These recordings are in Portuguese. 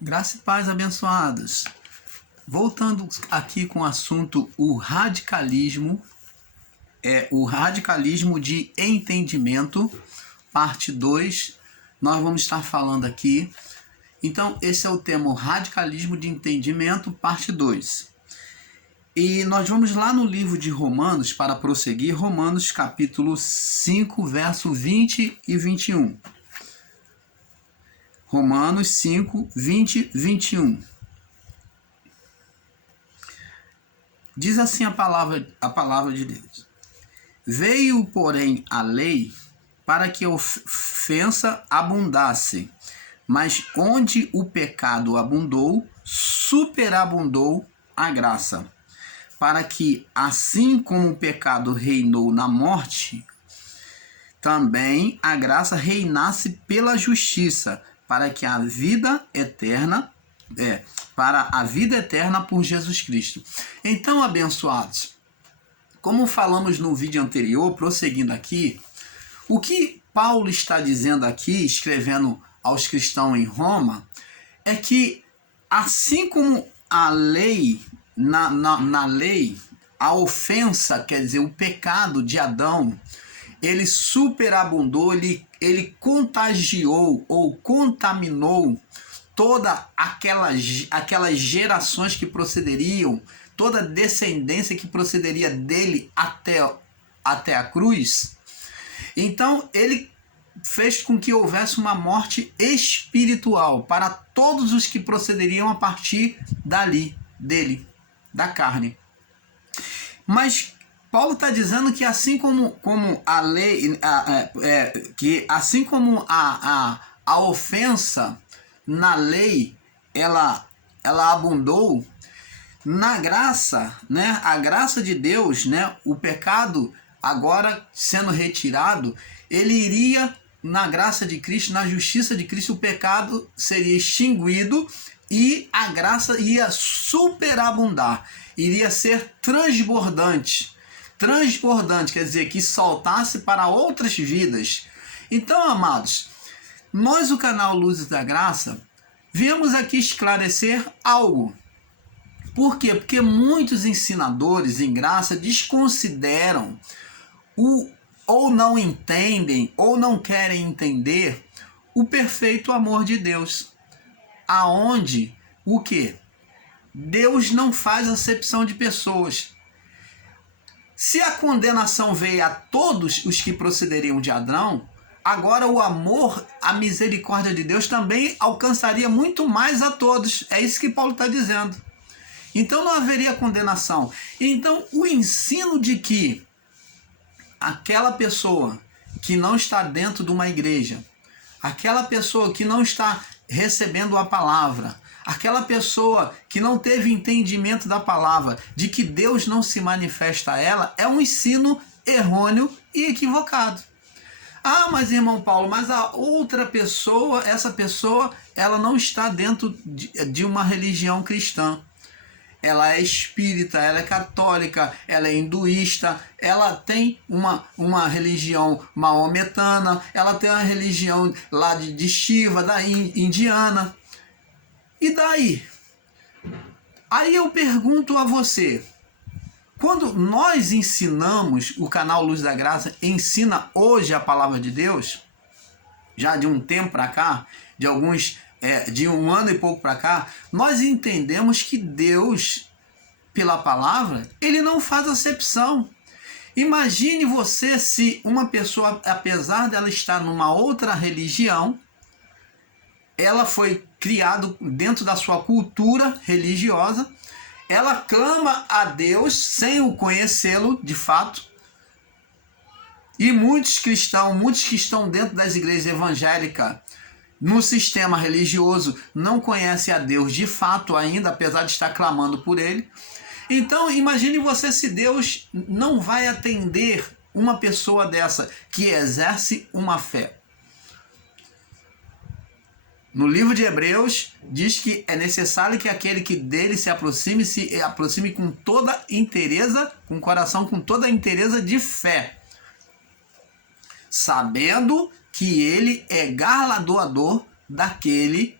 Graça e paz, abençoados. Voltando aqui com o assunto o radicalismo de entendimento, parte 2. Nós vamos estar falando aqui. Então, esse é o tema, o radicalismo de entendimento, parte 2. E nós vamos lá no livro de Romanos para prosseguir, Romanos capítulo 5, verso 20 e 21. Romanos 5, 20 e 21. Diz assim a palavra de Deus. Veio, porém, a lei para que a ofensa abundasse, mas onde o pecado abundou, superabundou a graça, para que, assim como o pecado reinou na morte, também a graça reinasse pela justiça, para a vida eterna por Jesus Cristo. Então, abençoados, como falamos no vídeo anterior, prosseguindo aqui, o que Paulo está dizendo aqui, escrevendo aos cristãos em Roma, é que assim como a lei, na lei, a ofensa, quer dizer, o pecado de Adão, ele superabundou, ele contagiou ou contaminou toda aquelas gerações que procederiam, toda a descendência que procederia dele até a cruz. Então, ele fez com que houvesse uma morte espiritual para todos os que procederiam a partir dele, da carne. Mas Paulo está dizendo que assim como a lei, que assim como a ofensa na lei, ela abundou, na graça, né, a graça de Deus, né, o pecado agora sendo retirado, ele iria, na graça de Cristo, na justiça de Cristo, o pecado seria extinguido e a graça ia superabundar, iria ser transbordante, quer dizer, que saltasse para outras vidas. Então, amados, nós, o canal Luzes da Graça, viemos aqui esclarecer algo. Por quê? Porque muitos ensinadores em graça desconsideram ou não entendem, ou não querem entender o perfeito amor de Deus. Aonde, o quê? Deus não faz acepção de pessoas. Se a condenação veio a todos os que procederiam de Adão, agora o amor, a misericórdia de Deus também alcançaria muito mais a todos. É isso que Paulo está dizendo. Então não haveria condenação. Então o ensino de que aquela pessoa que não está dentro de uma igreja, aquela pessoa que não está recebendo a palavra, aquela pessoa que não teve entendimento da palavra, de que Deus não se manifesta a ela, é um ensino errôneo e equivocado. Ah, mas irmão Paulo, mas a outra pessoa, essa pessoa, ela não está dentro de uma religião cristã. Ela é espírita, ela é católica, ela é hinduísta, ela tem uma religião maometana, ela tem uma religião lá de Shiva, da indiana. E daí? Aí eu pergunto a você, quando nós ensinamos, o canal Luz da Graça ensina hoje a palavra de Deus, já de um tempo para cá, de um ano e pouco para cá, nós entendemos que Deus, pela palavra, ele não faz acepção. Imagine você se uma pessoa, apesar dela estar numa outra religião, ela foi criada dentro da sua cultura religiosa, ela clama a Deus sem o conhecê-lo de fato. E muitos que estão dentro das igrejas evangélicas, no sistema religioso, não conhecem a Deus de fato ainda, apesar de estar clamando por ele. Então, imagine você se Deus não vai atender uma pessoa dessa que exerce uma fé. No livro de Hebreus, diz que é necessário que aquele que dele se aproxime com toda inteireza, com o coração com toda a inteireza de fé, sabendo que ele é galardoador daquele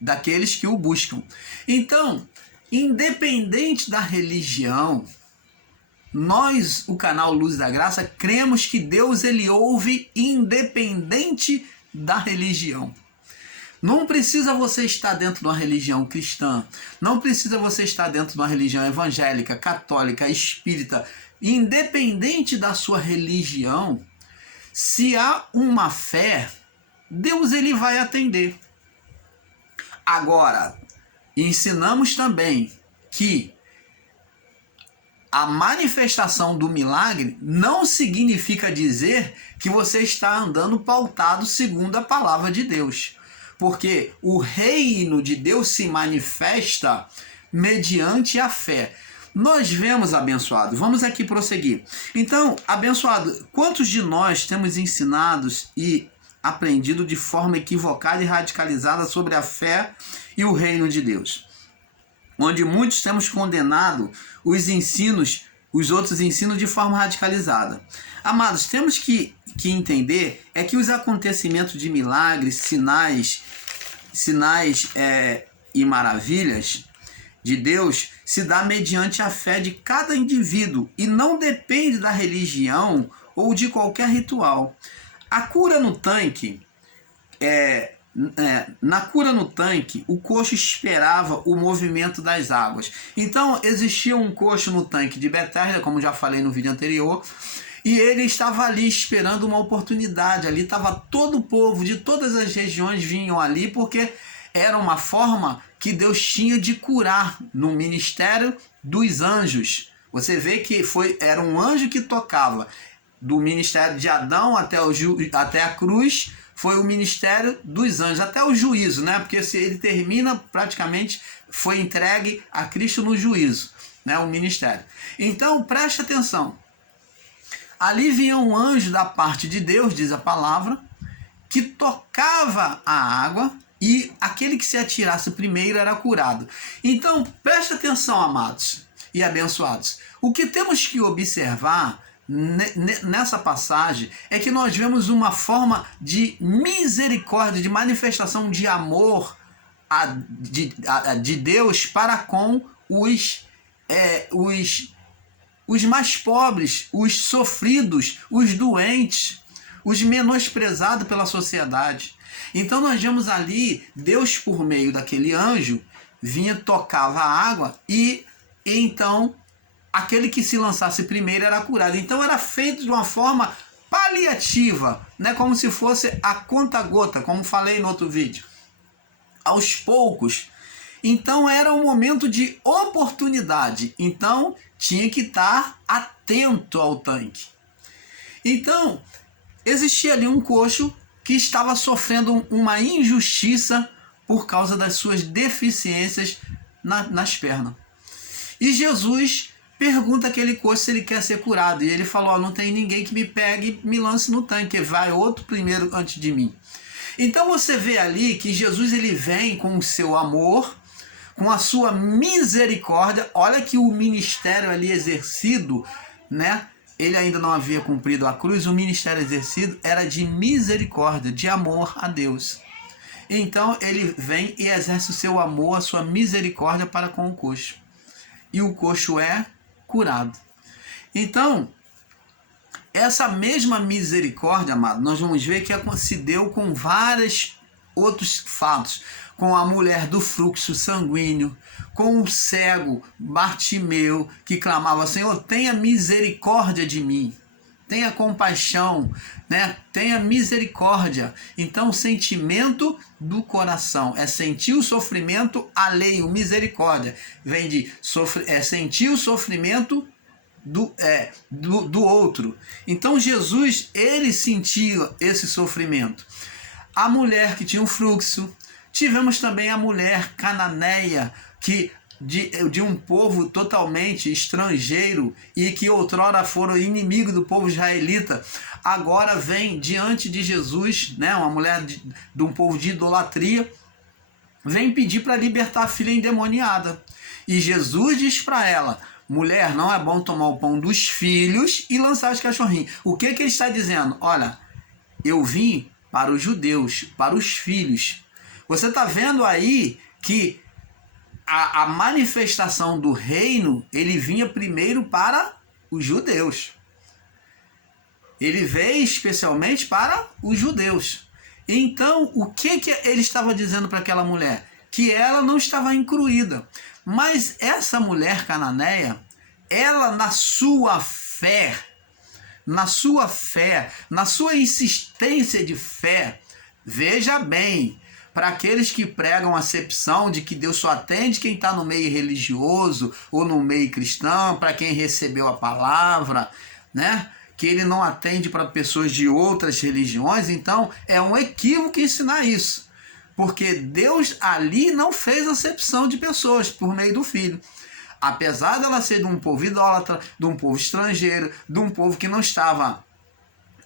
daqueles que o buscam. Então, independente da religião, nós, o canal Luz da Graça, cremos que Deus ele ouve independente da religião. Não precisa você estar dentro de uma religião cristã, não precisa você estar dentro de uma religião evangélica, católica, espírita, independente da sua religião, se há uma fé, Deus ele vai atender. Agora, ensinamos também que a manifestação do milagre não significa dizer que você está andando pautado segundo a palavra de Deus. Porque o reino de Deus se manifesta mediante a fé. Nós vemos, abençoado, vamos aqui prosseguir. Então, abençoado, quantos de nós temos ensinados e aprendido de forma equivocada e radicalizada sobre a fé e o reino de Deus? Onde muitos temos condenado os outros ensinos de forma radicalizada. Amados, temos que entender é que os acontecimentos de milagres, sinais e maravilhas de Deus se dá mediante a fé de cada indivíduo e não depende da religião ou de qualquer ritual. A cura no tanque na cura no tanque, o coxo esperava o movimento das águas. Então, existia um coxo no tanque de Betesda, como já falei no vídeo anterior, e ele estava ali esperando uma oportunidade. Ali estava todo o povo de todas as regiões vinham ali, porque era uma forma que Deus tinha de curar no ministério dos anjos. Você vê que era um anjo que tocava do ministério de Adão até a cruz. Foi o ministério dos anjos, até o juízo, né? Porque se ele termina, praticamente foi entregue a Cristo no juízo, né? O ministério. Então, preste atenção. Ali vinha um anjo da parte de Deus, diz a palavra, que tocava a água e aquele que se atirasse primeiro era curado. Então, preste atenção, amados e abençoados. O que temos que observar nessa passagem é que nós vemos uma forma de misericórdia, de manifestação de amor de Deus para com os mais pobres, os sofridos, os doentes, os menosprezados pela sociedade. Então nós vemos ali Deus, por meio daquele anjo, vinha, tocava a água e então aquele que se lançasse primeiro era curado. Então era feito de uma forma paliativa, né? Como se fosse a conta-gota, como falei no outro vídeo. Aos poucos. Então era um momento de oportunidade. Então tinha que estar atento ao tanque. Então existia ali um coxo que estava sofrendo uma injustiça por causa das suas deficiências nas pernas. E Jesus pergunta aquele coxo se ele quer ser curado. E ele falou, não tem ninguém que me pegue e me lance no tanque. Vai outro primeiro antes de mim. Então você vê ali que Jesus ele vem com o seu amor, com a sua misericórdia. Olha que o ministério ali exercido, né? Ele ainda não havia cumprido a cruz. O ministério exercido era de misericórdia, de amor a Deus. Então ele vem e exerce o seu amor, a sua misericórdia para com o coxo. E o coxo é curado. Então, essa mesma misericórdia, amado, nós vamos ver que se deu com vários outros fatos. Com a mulher do fluxo sanguíneo, com o cego Bartimeu, que clamava, Senhor, tenha misericórdia de mim. Tenha compaixão, né? Tenha misericórdia. Então, o sentimento do coração é sentir o sofrimento alheio, misericórdia. Vem de sentir o sofrimento do outro. Então, Jesus, ele sentia esse sofrimento. A mulher que tinha um fluxo. Tivemos também a mulher cananeia, que de um povo totalmente estrangeiro e que outrora foram inimigo do povo israelita, agora vem diante de Jesus, né, uma mulher de um povo de idolatria, vem pedir para libertar a filha endemoniada. E Jesus diz para ela, mulher, não é bom tomar o pão dos filhos e lançar os cachorrinhos. O que ele está dizendo? Olha, eu vim para os judeus, para os filhos, Você está vendo aí que a manifestação do reino, ele vinha primeiro para os judeus. Ele veio especialmente para os judeus. Então, o que ele estava dizendo para aquela mulher? Que ela não estava incluída. Mas essa mulher cananeia, ela na sua fé, na sua insistência de fé, veja bem, para aqueles que pregam a acepção de que Deus só atende quem está no meio religioso ou no meio cristão, para quem recebeu a palavra, né? Que ele não atende para pessoas de outras religiões, então é um equívoco ensinar isso. Porque Deus ali não fez acepção de pessoas por meio do Filho. Apesar dela ser de um povo idólatra, de um povo estrangeiro, de um povo que não estava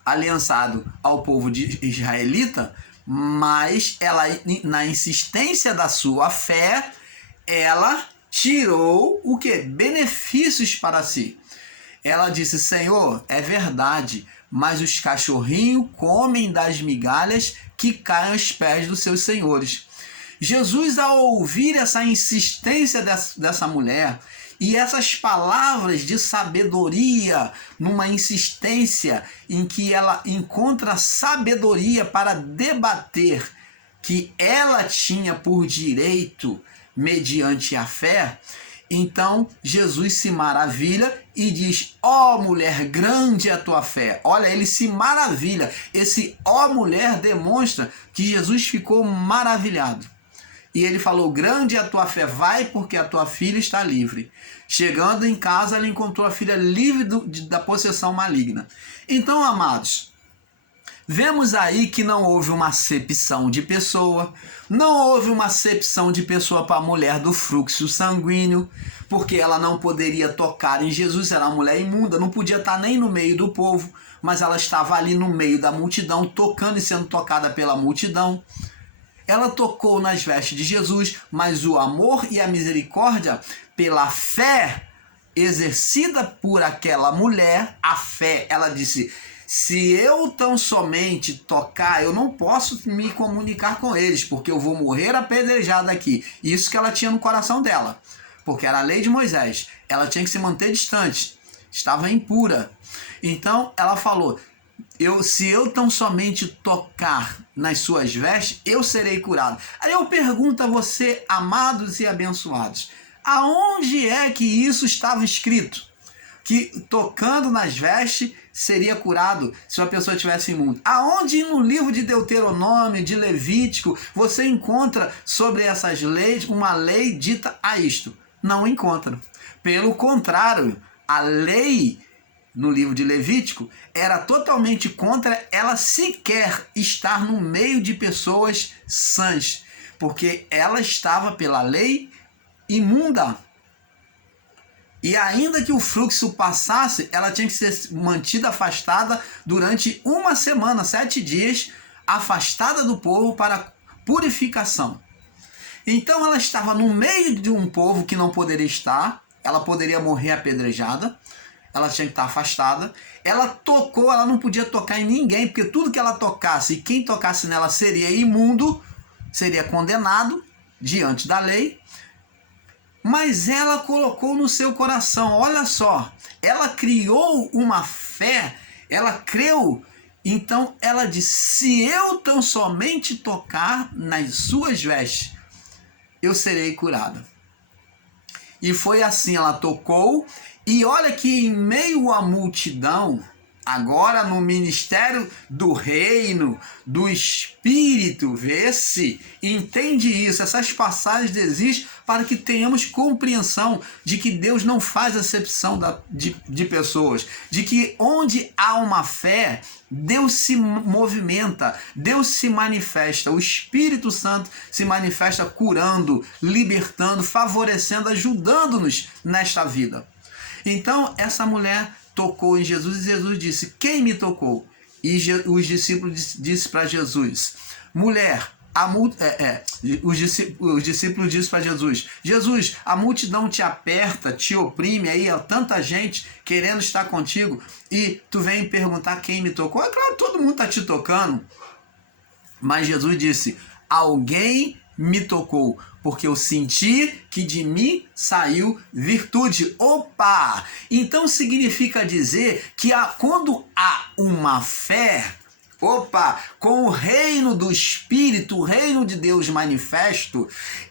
aliançado ao povo israelita, mas ela, na insistência da sua fé, ela tirou o que? Benefícios para si. Ela disse: Senhor, é verdade, mas os cachorrinhos comem das migalhas que caem aos pés dos seus senhores. Jesus, ao ouvir essa insistência dessa mulher e essas palavras de sabedoria, numa insistência em que ela encontra sabedoria para debater que ela tinha por direito mediante a fé, então Jesus se maravilha e diz: ó mulher, grande é a tua fé. Olha, ele se maravilha. Esse ó mulher demonstra que Jesus ficou maravilhado. E ele falou: grande é a tua fé, vai, porque a tua filha está livre. Chegando em casa, ela encontrou a filha livre da possessão maligna. Então, amados, vemos aí que não houve uma acepção de pessoa, não houve uma acepção de pessoa para a mulher do fluxo sanguíneo, porque ela não poderia tocar em Jesus, era uma mulher imunda, não podia estar nem no meio do povo, mas ela estava ali no meio da multidão, tocando e sendo tocada pela multidão. Ela tocou nas vestes de Jesus, mas o amor e a misericórdia, pela fé exercida por aquela mulher, a fé, ela disse: se eu tão somente tocar, eu não posso me comunicar com eles, porque eu vou morrer apedrejada aqui. Isso que ela tinha no coração dela, porque era a lei de Moisés. Ela tinha que se manter distante, estava impura. Então ela falou: se eu tão somente tocar nas suas vestes, eu serei curado. Aí eu pergunto a você, amados e abençoados, aonde é que isso estava escrito? Que tocando nas vestes seria curado se uma pessoa tivesse imundo. Aonde no livro de Deuteronômio, de Levítico, você encontra sobre essas leis uma lei dita a isto? Não encontra. Pelo contrário, a lei no livro de Levítico era totalmente contra ela sequer estar no meio de pessoas sãs, porque ela estava pela lei imunda. E ainda que o fluxo passasse, ela tinha que ser mantida afastada durante uma semana, 7 dias, afastada do povo para purificação. Então ela estava no meio de um povo que não poderia estar, ela poderia morrer apedrejada, ela tinha que estar afastada. Ela tocou, ela não podia tocar em ninguém, porque tudo que ela tocasse, e quem tocasse nela seria imundo, seria condenado diante da lei. Mas ela colocou no seu coração, olha só, ela criou uma fé, ela creu. Então ela disse: se eu tão somente tocar nas suas vestes, eu serei curada. E foi assim, ela tocou. E olha que em meio à multidão, agora no ministério do reino, do Espírito, vê-se, entende isso. Essas passagens existem para que tenhamos compreensão de que Deus não faz acepção de pessoas, de que onde há uma fé, Deus se movimenta, Deus se manifesta, o Espírito Santo se manifesta curando, libertando, favorecendo, ajudando-nos nesta vida. Então essa mulher tocou em Jesus e Jesus disse: quem me tocou? E os discípulos disseram para Jesus: mulher, os discípulos disseram para Jesus: Jesus, a multidão te aperta, te oprime aí, tanta gente querendo estar contigo, e tu vem perguntar quem me tocou? É claro, todo mundo está te tocando. Mas Jesus disse: alguém me tocou, porque eu senti que de mim saiu virtude. Opa! Então significa dizer que quando há uma fé, com o reino do Espírito, o reino de Deus manifesto,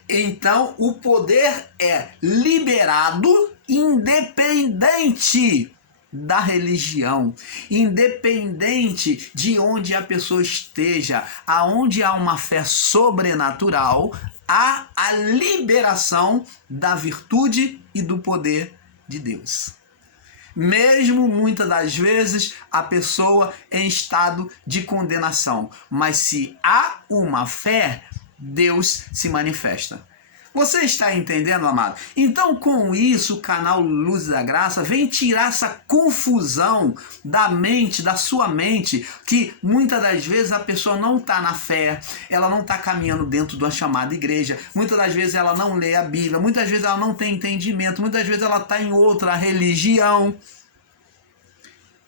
então o poder é liberado independente da religião, independente de onde a pessoa esteja, aonde há uma fé sobrenatural, há a liberação da virtude e do poder de Deus. Mesmo muitas das vezes a pessoa em estado de condenação, mas se há uma fé, Deus se manifesta. Você está entendendo, amado? Então, com isso, o canal Luz da Graça vem tirar essa confusão da mente, da sua mente, que muitas das vezes a pessoa não está na fé, ela não está caminhando dentro da chamada igreja, muitas das vezes ela não lê a Bíblia, muitas vezes ela não tem entendimento, muitas vezes ela está em outra religião,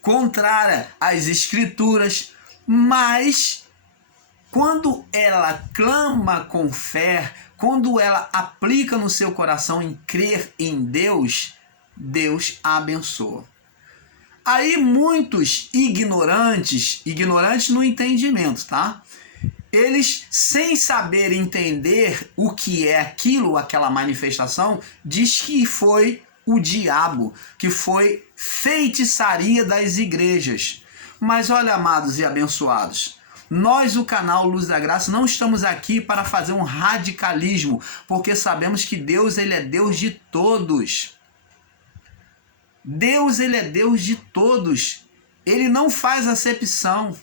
contrária às Escrituras, mas quando ela clama com fé, quando ela aplica no seu coração em crer em Deus, Deus a abençoa. Aí muitos ignorantes no entendimento, tá? Eles, sem saber entender o que é aquilo, aquela manifestação, diz que foi o diabo, que foi feitiçaria das igrejas. Mas olha, amados e abençoados, nós, o canal Luz da Graça, não estamos aqui para fazer um radicalismo, porque sabemos que Deus, ele é Deus de todos. Deus, ele é Deus de todos. Ele não faz acepção.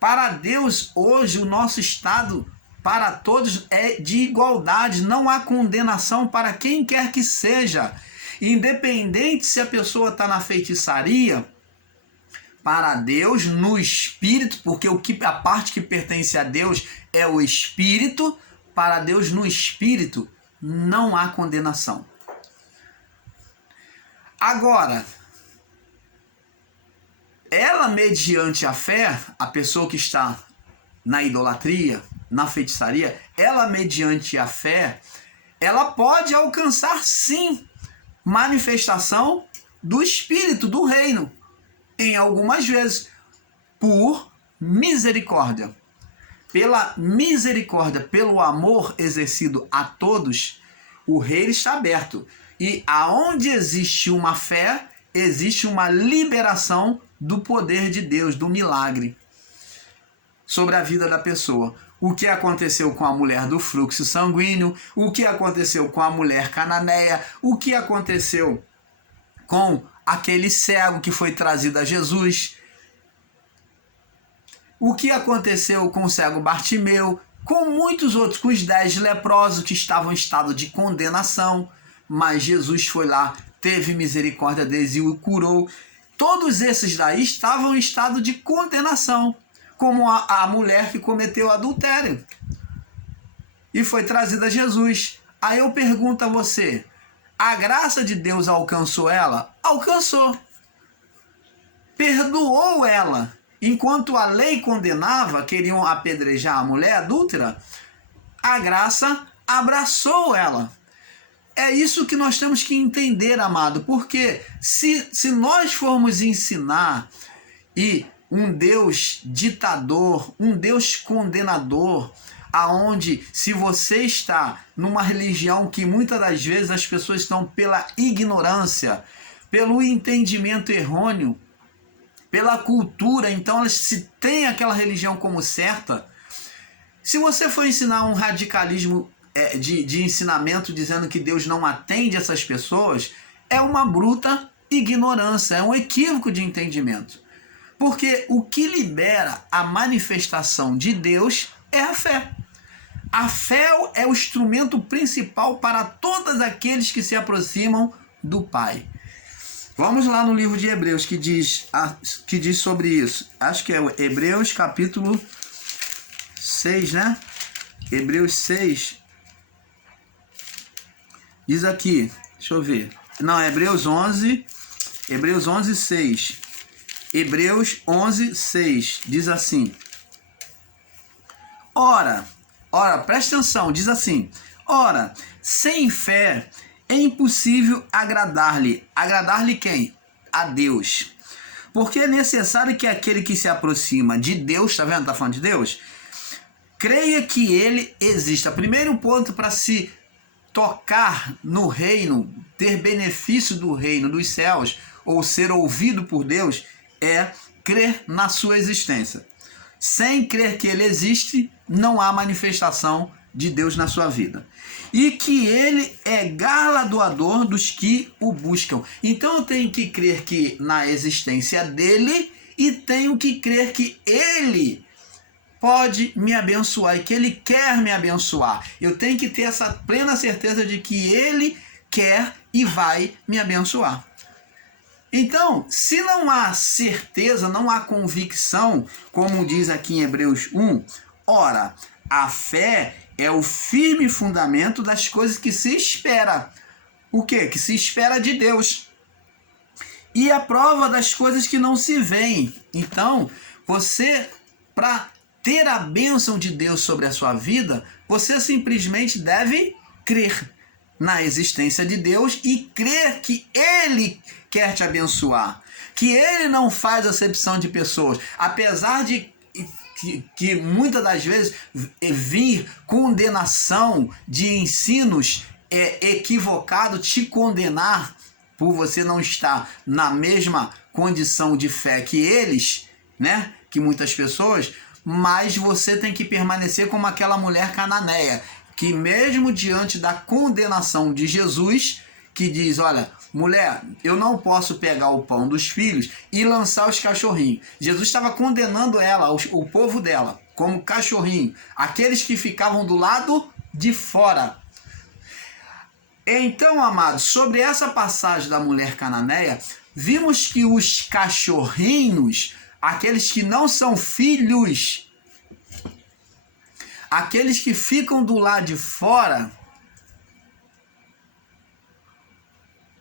Para Deus, hoje, o nosso estado para todos é de igualdade. Não há condenação para quem quer que seja. Independente se a pessoa está na feitiçaria, para Deus, no Espírito, porque a parte que pertence a Deus é o Espírito, para Deus, no Espírito, não há condenação. Agora, ela, mediante a fé, a pessoa que está na idolatria, na feitiçaria, ela, mediante a fé, ela pode alcançar, sim, manifestação do Espírito, do reino, em algumas vezes, por misericórdia. Pela misericórdia, pelo amor exercido a todos, o reino está aberto. E aonde existe uma fé, existe uma liberação do poder de Deus, do milagre sobre a vida da pessoa. O que aconteceu com a mulher do fluxo sanguíneo, o que aconteceu com a mulher cananeia, o que aconteceu com aquele cego que foi trazido a Jesus, o que aconteceu com o cego Bartimeu, com muitos outros, com os 10 leprosos que estavam em estado de condenação, mas Jesus foi lá, teve misericórdia deles e o curou. Todos esses daí estavam em estado de condenação, como a mulher que cometeu adultério e foi trazida a Jesus. Aí eu pergunto a você, a graça de Deus alcançou ela? Alcançou. Perdoou ela. Enquanto a lei condenava, queriam apedrejar a mulher adúltera, a graça abraçou ela. É isso que nós temos que entender, amado, porque se nós formos ensinar e um Deus ditador, um Deus condenador, aonde se você está numa religião que muitas das vezes as pessoas estão pela ignorância, pelo entendimento errôneo, pela cultura, então elas se têm aquela religião como certa. Se você for ensinar um radicalismo de ensinamento dizendo que Deus não atende essas pessoas, é uma bruta ignorância, é um equívoco de entendimento. Porque o que libera a manifestação de Deus é a fé. A fé é o instrumento principal para todos aqueles que se aproximam do Pai. Vamos lá no livro de Hebreus que diz sobre isso. Acho que é Hebreus capítulo 6, né? Hebreus 6. Diz aqui, deixa eu ver. Não, é Hebreus 11. Hebreus 11, 6. Hebreus 11, 6. Diz assim: Ora, presta atenção, diz assim: ora, sem fé é impossível agradar-lhe. Agradar-lhe quem? A Deus. Porque é necessário que aquele que se aproxima de Deus, tá vendo? Tá falando de Deus? Creia que ele exista. Primeiro ponto para se tocar no reino, ter benefício do reino dos céus, ou ser ouvido por Deus, é crer na sua existência. Sem crer que ele existe, não há manifestação de Deus na sua vida. E que ele é galardoador dos que o buscam. Então eu tenho que crer que na existência dele e tenho que crer que ele pode me abençoar e que ele quer me abençoar. Eu tenho que ter essa plena certeza de que ele quer e vai me abençoar. Então, se não há certeza, não há convicção, como diz aqui em Hebreus 1, ora, a fé é o firme fundamento das coisas que se espera. O quê? Que se espera de Deus. E a prova das coisas que não se veem. Então, você, para ter a bênção de Deus sobre a sua vida, você simplesmente deve crer na existência de Deus e crer que Ele quer te abençoar. Que Ele não faz acepção de pessoas. Apesar de que muitas das vezes vir condenação de ensinos equivocados, te condenar por você não estar na mesma condição de fé que eles, né? Que muitas pessoas, mas você tem que permanecer como aquela mulher cananeia, que mesmo diante da condenação de Jesus, que diz, olha, mulher, eu não posso pegar o pão dos filhos e lançar os cachorrinhos. Jesus estava condenando ela, o povo dela, como cachorrinho, aqueles que ficavam do lado de fora. Então, amados, sobre essa passagem da mulher cananeia, vimos que os cachorrinhos, aqueles que não são filhos, aqueles que ficam do lado de fora,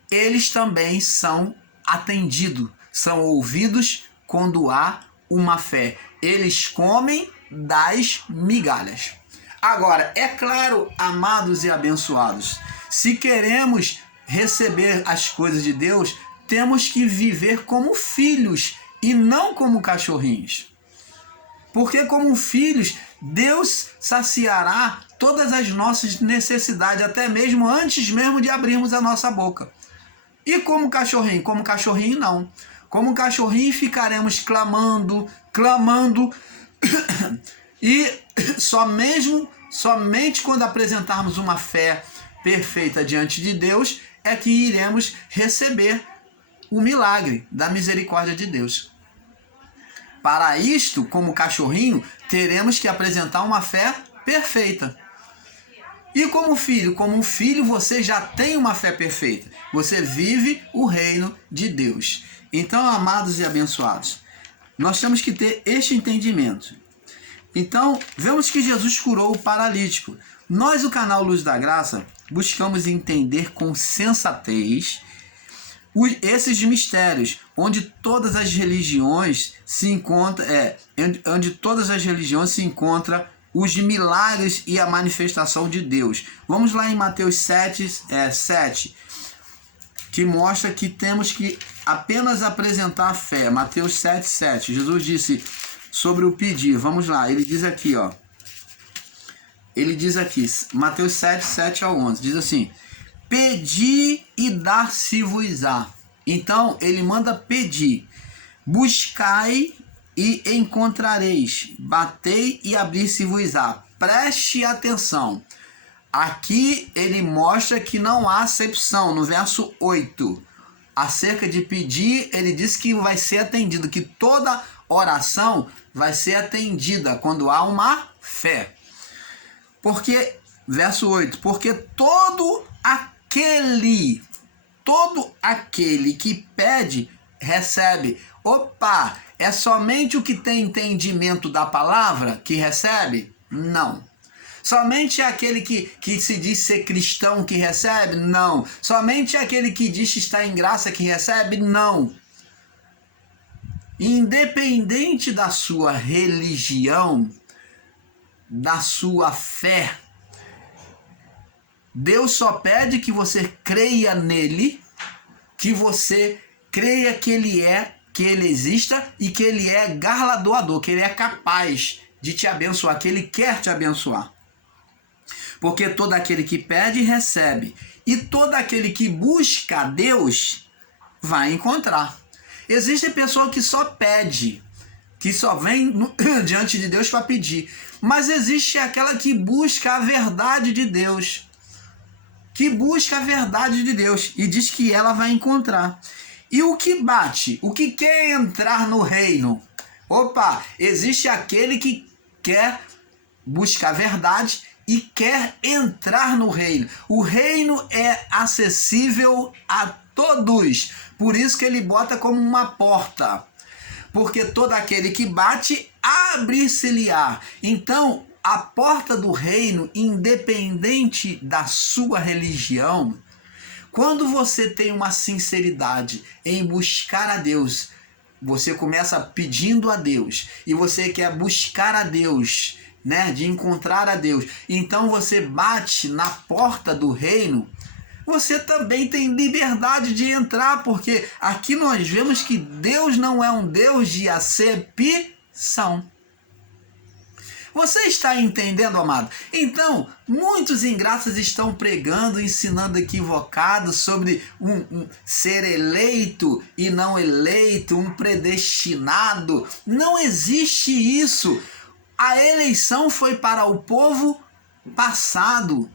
eles também são atendidos, são ouvidos quando há uma fé. Eles comem das migalhas. Agora, é claro, amados e abençoados, se queremos receber as coisas de Deus, temos que viver como filhos e não como cachorrinhos. Porque como filhos, Deus saciará todas as nossas necessidades, até mesmo antes mesmo de abrirmos a nossa boca. E como cachorrinho não. Como cachorrinho ficaremos clamando, e somente quando apresentarmos uma fé perfeita diante de Deus é que iremos receber o milagre da misericórdia de Deus. Para isto, como cachorrinho, teremos que apresentar uma fé perfeita. E como um filho você já tem uma fé perfeita. Você vive o reino de Deus. Então, amados e abençoados, nós temos que ter este entendimento. Então, vemos que Jesus curou o paralítico. Nós, o canal Luz da Graça, buscamos entender com sensatez esses mistérios, onde todas as religiões se encontram, os milagres e a manifestação de Deus. Vamos lá em Mateus 7, que mostra que temos que apenas apresentar a fé. Mateus 7. Jesus disse sobre o pedir. Vamos lá, ele diz aqui, ó. Ele diz aqui, Mateus 7 ao 11, diz assim: pedi e dar-se-vos-á. Então, ele manda pedir. Buscai e encontrareis. Batei e abrir-se-vos-á. Preste atenção. Aqui ele mostra que não há acepção. No verso 8, acerca de pedir, ele diz que vai ser atendido, que toda oração vai ser atendida quando há uma fé. Porque, verso 8, porque todo aquele que pede, recebe. Opa, é somente o que tem entendimento da palavra que recebe? Não. Somente aquele que se diz ser cristão que recebe? Não. Somente aquele que diz estar em graça que recebe? Não. Independente da sua religião, da sua fé. Deus só pede que você creia nele, que você creia que ele exista e que ele é galardoador, que ele é capaz de te abençoar, que ele quer te abençoar. Porque todo aquele que pede, recebe. E todo aquele que busca a Deus, vai encontrar. Existe pessoa que só pede, que só vem diante de Deus para pedir. Mas existe aquela que busca a verdade de Deus. Que busca a verdade de Deus e diz que ela vai encontrar. E o que bate, o que quer entrar no reino? Opa, existe aquele que quer buscar a verdade e quer entrar no reino. O reino é acessível a todos. Por isso que ele bota como uma porta. Porque todo aquele que bate, abre-se-lhe-á. Então, a porta do reino, independente da sua religião, quando você tem uma sinceridade em buscar a Deus, você começa pedindo a Deus e você quer buscar a Deus, né, de encontrar a Deus. Então você bate na porta do reino, você também tem liberdade de entrar, porque aqui nós vemos que Deus não é um Deus de acepção. Você está entendendo, amado? Então, muitos ingratos estão pregando, ensinando equivocado sobre um ser eleito e não eleito, um predestinado. Não existe isso. A eleição foi para o povo passado.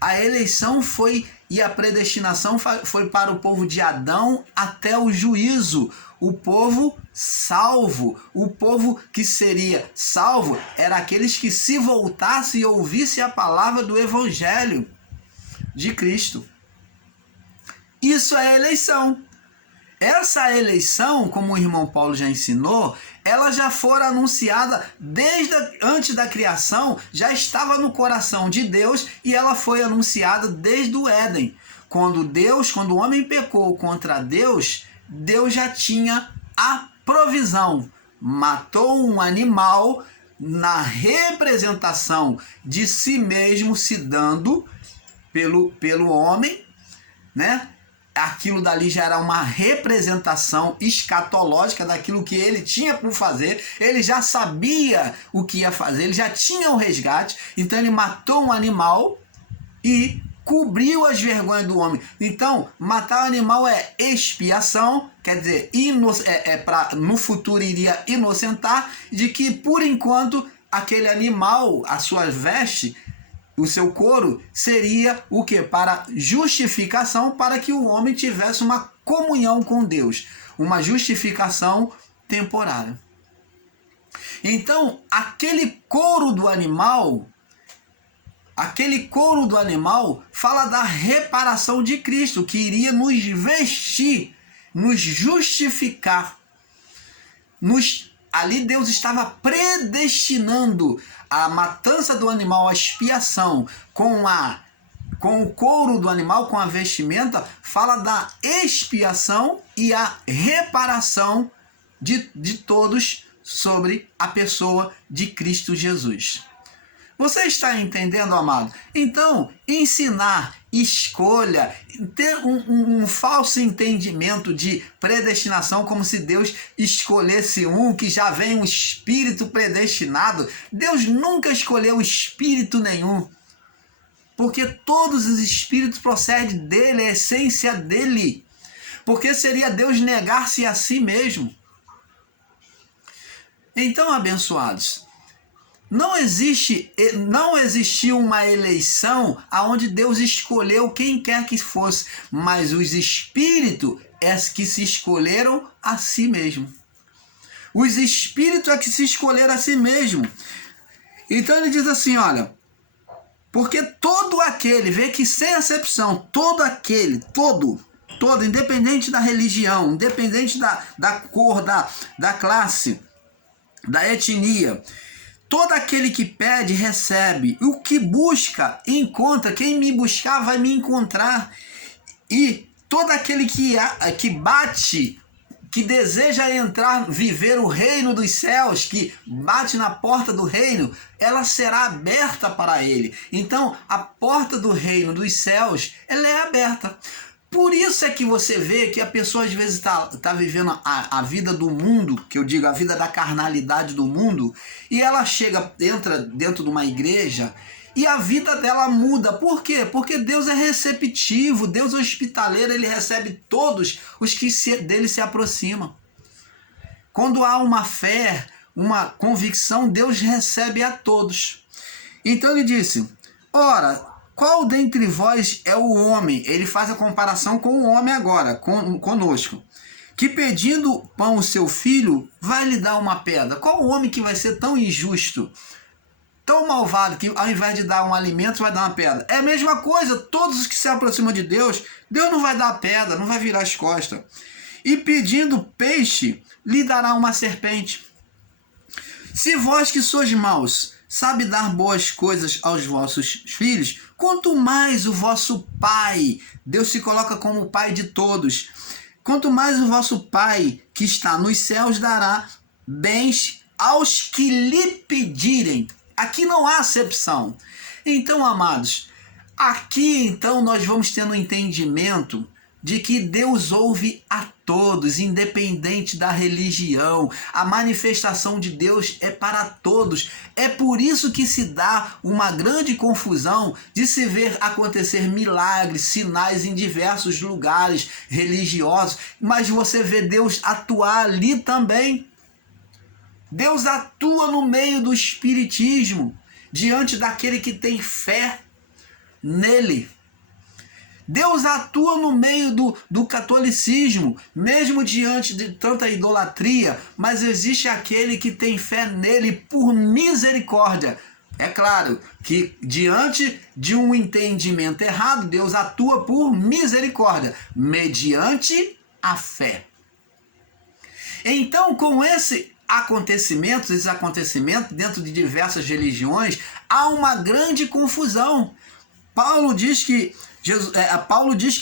A eleição foi e a predestinação foi para o povo de Adão até o juízo. O povo salvo, o povo que seria salvo, era aqueles que se voltassem e ouvissem a palavra do Evangelho de Cristo. Isso é eleição. Essa eleição, como o irmão Paulo já ensinou, ela já foi anunciada desde antes da criação, já estava no coração de Deus e ela foi anunciada desde o Éden. Quando o homem pecou contra Deus, Deus já tinha a provisão. Matou um animal na representação de si mesmo, se dando pelo homem, né? Aquilo dali já era uma representação escatológica daquilo que ele tinha por fazer. Ele já sabia o que ia fazer, ele já tinha o resgate. Então ele matou um animal e cobriu as vergonhas do homem. Então, matar o animal é expiação, quer dizer, no futuro iria inocentar, de que por enquanto aquele animal, a sua veste, o seu couro, seria o que? Para justificação, para que o homem tivesse uma comunhão com Deus, uma justificação temporária. Então, aquele couro do animal fala da reparação de Cristo, que iria nos vestir, nos justificar. Ali Deus estava predestinando a matança do animal, a expiação, com o couro do animal, com a vestimenta, fala da expiação e a reparação de todos sobre a pessoa de Cristo Jesus. Você está entendendo, amado? Então, ensinar, escolha, ter um falso entendimento de predestinação, como se Deus escolhesse que já vem um espírito predestinado. Deus nunca escolheu espírito nenhum, porque todos os espíritos procedem dele, a essência dele. Porque seria Deus negar-se a si mesmo. Então, abençoados, não existiu uma eleição onde Deus escolheu quem quer que fosse, mas os espíritos é que se escolheram a si mesmo. Os espíritos é que se escolheram a si mesmo. Então ele diz assim, olha, porque todo aquele, vê que sem exceção, todo, independente da religião, independente da cor, da classe, da etnia, todo aquele que pede, recebe. O que busca, encontra. Quem me buscar, vai me encontrar. E todo aquele que bate, que deseja entrar, viver o reino dos céus, que bate na porta do reino, ela será aberta para ele. Então, a porta do reino dos céus, ela é aberta. Por isso é que você vê que a pessoa às vezes está vivendo a vida do mundo, que eu digo, a vida da carnalidade do mundo, e ela entra dentro de uma igreja e a vida dela muda. Por quê? Porque Deus é receptivo, Deus é hospitaleiro, ele recebe todos os que dele se aproximam. Quando há uma fé, uma convicção, Deus recebe a todos. Então ele disse, ora, qual dentre vós é o homem? Ele faz a comparação com o homem agora, conosco. Que pedindo pão ao seu filho, vai lhe dar uma pedra. Qual o homem que vai ser tão injusto, tão malvado, que ao invés de dar um alimento, vai dar uma pedra? É a mesma coisa, todos os que se aproximam de Deus, Deus não vai dar pedra, não vai virar as costas. E pedindo peixe, lhe dará uma serpente. Se vós que sois maus, sabe dar boas coisas aos vossos filhos, quanto mais o vosso Pai, Deus se coloca como Pai de todos, quanto mais o vosso Pai que está nos céus dará bens aos que lhe pedirem. Aqui não há acepção. Então, amados, aqui então nós vamos tendo um entendimento de que Deus ouve a todos, independente da religião. A manifestação de Deus é para todos. É por isso que se dá uma grande confusão de se ver acontecer milagres, sinais em diversos lugares religiosos, mas você vê Deus atuar ali também. Deus atua no meio do espiritismo, diante daquele que tem fé nele. Deus atua no meio do catolicismo, mesmo diante de tanta idolatria, mas existe aquele que tem fé nele por misericórdia. É claro que diante de um entendimento errado, Deus atua por misericórdia, mediante a fé. Então, com esses acontecimentos dentro de diversas religiões, há uma grande confusão. Paulo diz que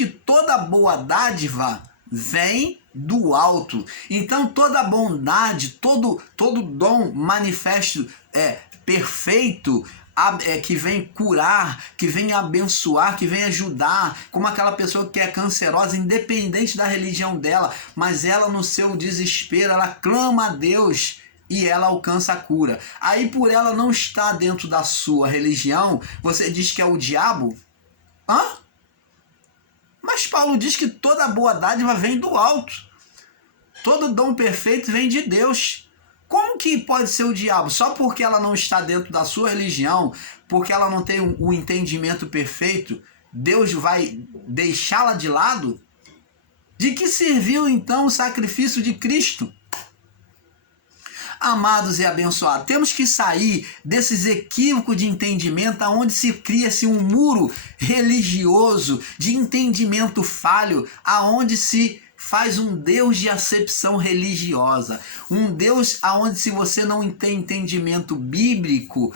toda boa dádiva vem do alto. Então toda bondade, todo dom manifesto perfeito, que vem curar, que vem abençoar, que vem ajudar, como aquela pessoa que é cancerosa, independente da religião dela, mas ela no seu desespero, ela clama a Deus e ela alcança a cura. Aí por ela não estar dentro da sua religião, você diz que é o diabo? Hã? Mas Paulo diz que toda boa dádiva vem do alto. Todo dom perfeito vem de Deus. Como que pode ser o diabo? Só porque ela não está dentro da sua religião, porque ela não tem um entendimento perfeito, Deus vai deixá-la de lado? De que serviu então o sacrifício de Cristo? Amados e abençoados, temos que sair desses equívocos de entendimento onde se cria-se um muro religioso de entendimento falho, aonde se faz um Deus de acepção religiosa, um Deus aonde se você não tem entendimento bíblico,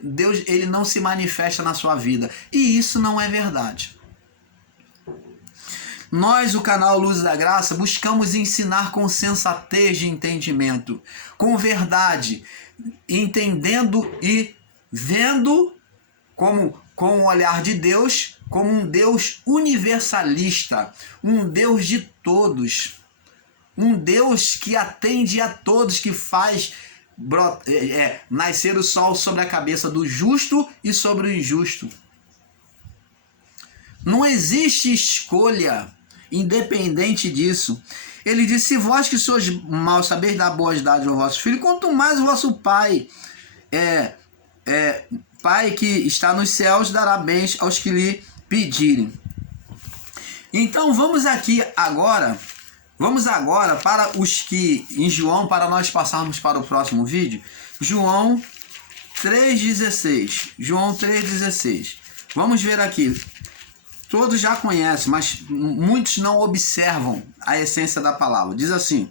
Deus ele não se manifesta na sua vida, e isso não é verdade. Nós, o canal Luz da Graça, buscamos ensinar com sensatez de entendimento, com verdade, entendendo e vendo com o olhar de Deus, como um Deus universalista, um Deus de todos, um Deus que atende a todos, que faz nascer o sol sobre a cabeça do justo e sobre o injusto. Não existe escolha. Independente disso, ele disse: se vós que sois maus sabeis dar boas dádivas ao vosso filho, quanto mais o vosso Pai, Pai que está nos céus, dará bens aos que lhe pedirem. Então vamos agora para os que, em João, para nós passarmos para o próximo vídeo, João 3,16. João 3,16. Vamos ver aqui. Todos já conhecem, mas muitos não observam a essência da palavra. Diz assim,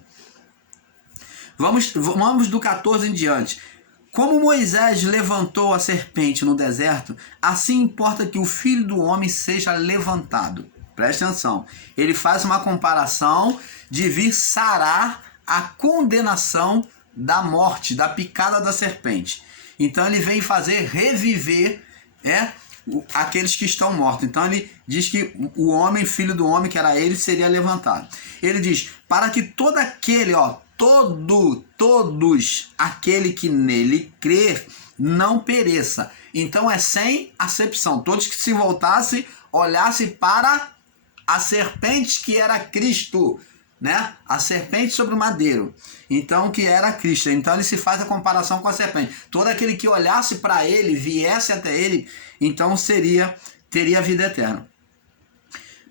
vamos do 14 em diante. Como Moisés levantou a serpente no deserto, assim importa que o Filho do Homem seja levantado. Preste atenção. Ele faz uma comparação de vir sarar a condenação da morte, da picada da serpente. Então ele vem fazer reviver aqueles que estão mortos. Então ele diz que o homem, filho do homem, que era ele, seria levantado. Ele diz, para que todo aquele, todos aquele que nele crer não pereça. Então é sem acepção. Todos que se voltassem, olhassem para a serpente que era Cristo, né? A serpente sobre o madeiro. Então, que era Cristo. Então ele se faz a comparação com a serpente. Todo aquele que olhasse para ele, viesse até ele, então teria vida eterna.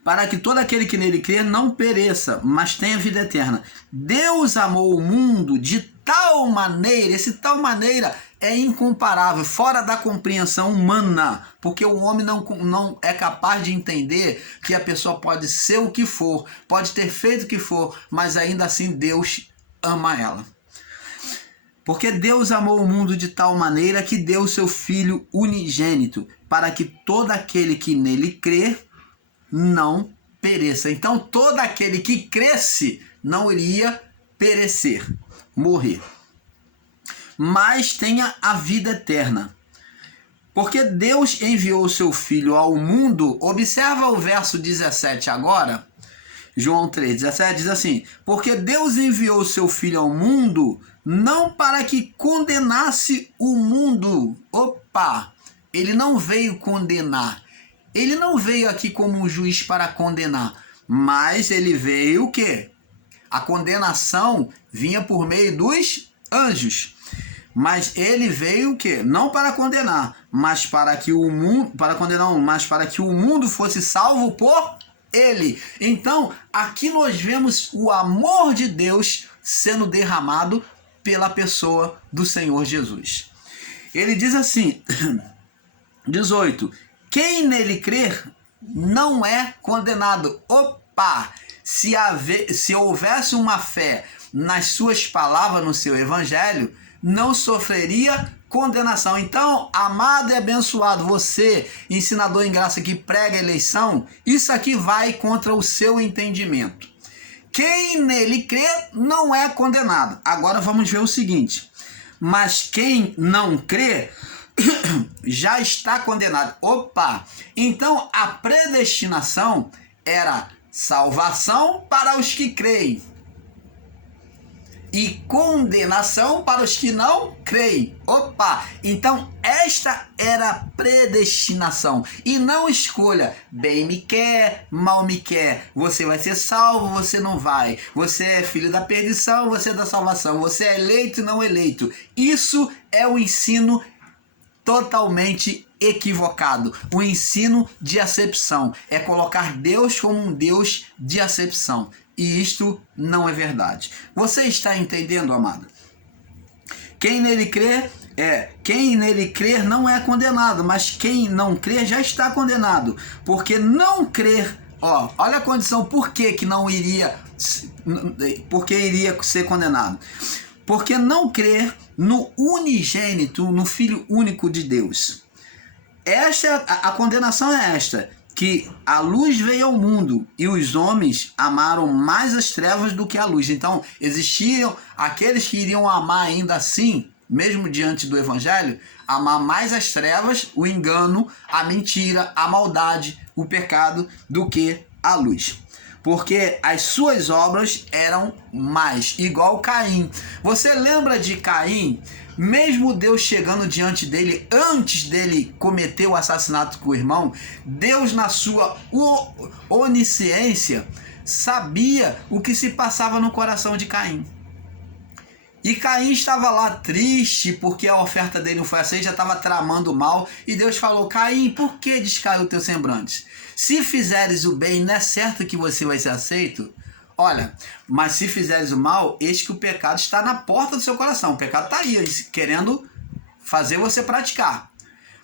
Para que todo aquele que nele crer não pereça, mas tenha vida eterna. Deus amou o mundo de tal maneira, esse tal maneira é incomparável, fora da compreensão humana, porque o homem não é capaz de entender que a pessoa pode ser o que for, pode ter feito o que for, mas ainda assim Deus ama ela. Porque Deus amou o mundo de tal maneira que deu o seu Filho unigênito, para que todo aquele que nele crer não pereça. Então todo aquele que cresce não iria perecer, morrer, mas tenha a vida eterna. Porque Deus enviou o seu Filho ao mundo. Observa o verso 17 agora. João 3,17 diz assim: porque Deus enviou o seu Filho ao mundo não para que condenasse o mundo. Opa! Ele não veio condenar. Ele não veio aqui como um juiz para condenar. Mas ele veio o quê? A condenação vinha por meio dos anjos. Mas ele veio o quê? Não para condenar, mas para que o mundo, mas para que o mundo fosse salvo por ele. Então, aqui nós vemos o amor de Deus sendo derramado pela pessoa do Senhor Jesus. Ele diz assim, 18: quem nele crer não é condenado. Opa! Se houvesse uma fé nas suas palavras, no seu evangelho, não sofreria condenação. Então, amado e abençoado, você, ensinador em graça que prega a eleição, isso aqui vai contra o seu entendimento. Quem nele crê não é condenado. Agora vamos ver o seguinte: mas quem não crê já está condenado. Opa! Então a predestinação era salvação para os que creem e condenação para os que não creem. Opa! Então esta era a predestinação e não escolha, bem me quer, mal me quer, você vai ser salvo, você não vai, você é filho da perdição, você é da salvação, você é eleito e não eleito. Isso é o ensino totalmente equivocado, o ensino de acepção, é colocar Deus como um Deus de acepção. E isto não é verdade. Você está entendendo, amado? Quem nele crer não é condenado, mas quem não crer já está condenado. Porque não crer, olha a condição, por que não iria, porque iria ser condenado? Porque não crer no unigênito, no Filho único de Deus. A condenação é esta: que a luz veio ao mundo e os homens amaram mais as trevas do que a luz. Então, existiam aqueles que iriam amar ainda assim, mesmo diante do evangelho, amar mais as trevas, o engano, a mentira, a maldade, o pecado, do que a luz. Porque as suas obras eram mais, igual Caim. Você lembra de Caim? Mesmo Deus chegando diante dele, antes dele cometer o assassinato com o irmão, Deus, na sua onisciência, sabia o que se passava no coração de Caim. E Caim estava lá triste porque a oferta dele não foi aceita, já estava tramando mal. E Deus falou: Caim, por que descaiu o teu semblante? Se fizeres o bem, não é certo que você vai ser aceito? Olha, mas se fizeres o mal, eis que o pecado está na porta do seu coração. O pecado está aí, querendo fazer você praticar.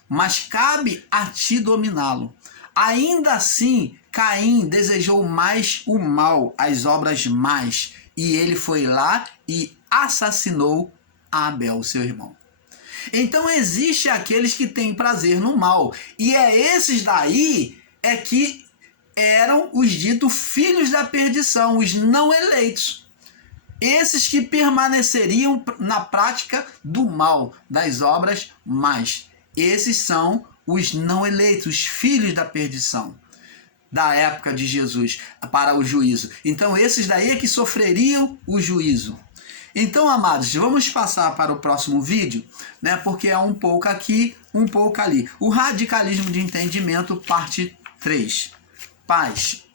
Mas cabe a ti dominá-lo. Ainda assim, Caim desejou mais o mal, as obras más. E ele foi lá e assassinou Abel, seu irmão. Então existe aqueles que têm prazer no mal. E é esses daí que eram os ditos filhos da perdição, os não eleitos. Esses que permaneceriam na prática do mal, das obras más. Esses são os não eleitos, os filhos da perdição, da época de Jesus, para o juízo. Então, esses daí é que sofreriam o juízo. Então, amados, vamos passar para o próximo vídeo, né? Porque é um pouco aqui, um pouco ali. O radicalismo de entendimento, parte 3. Paz.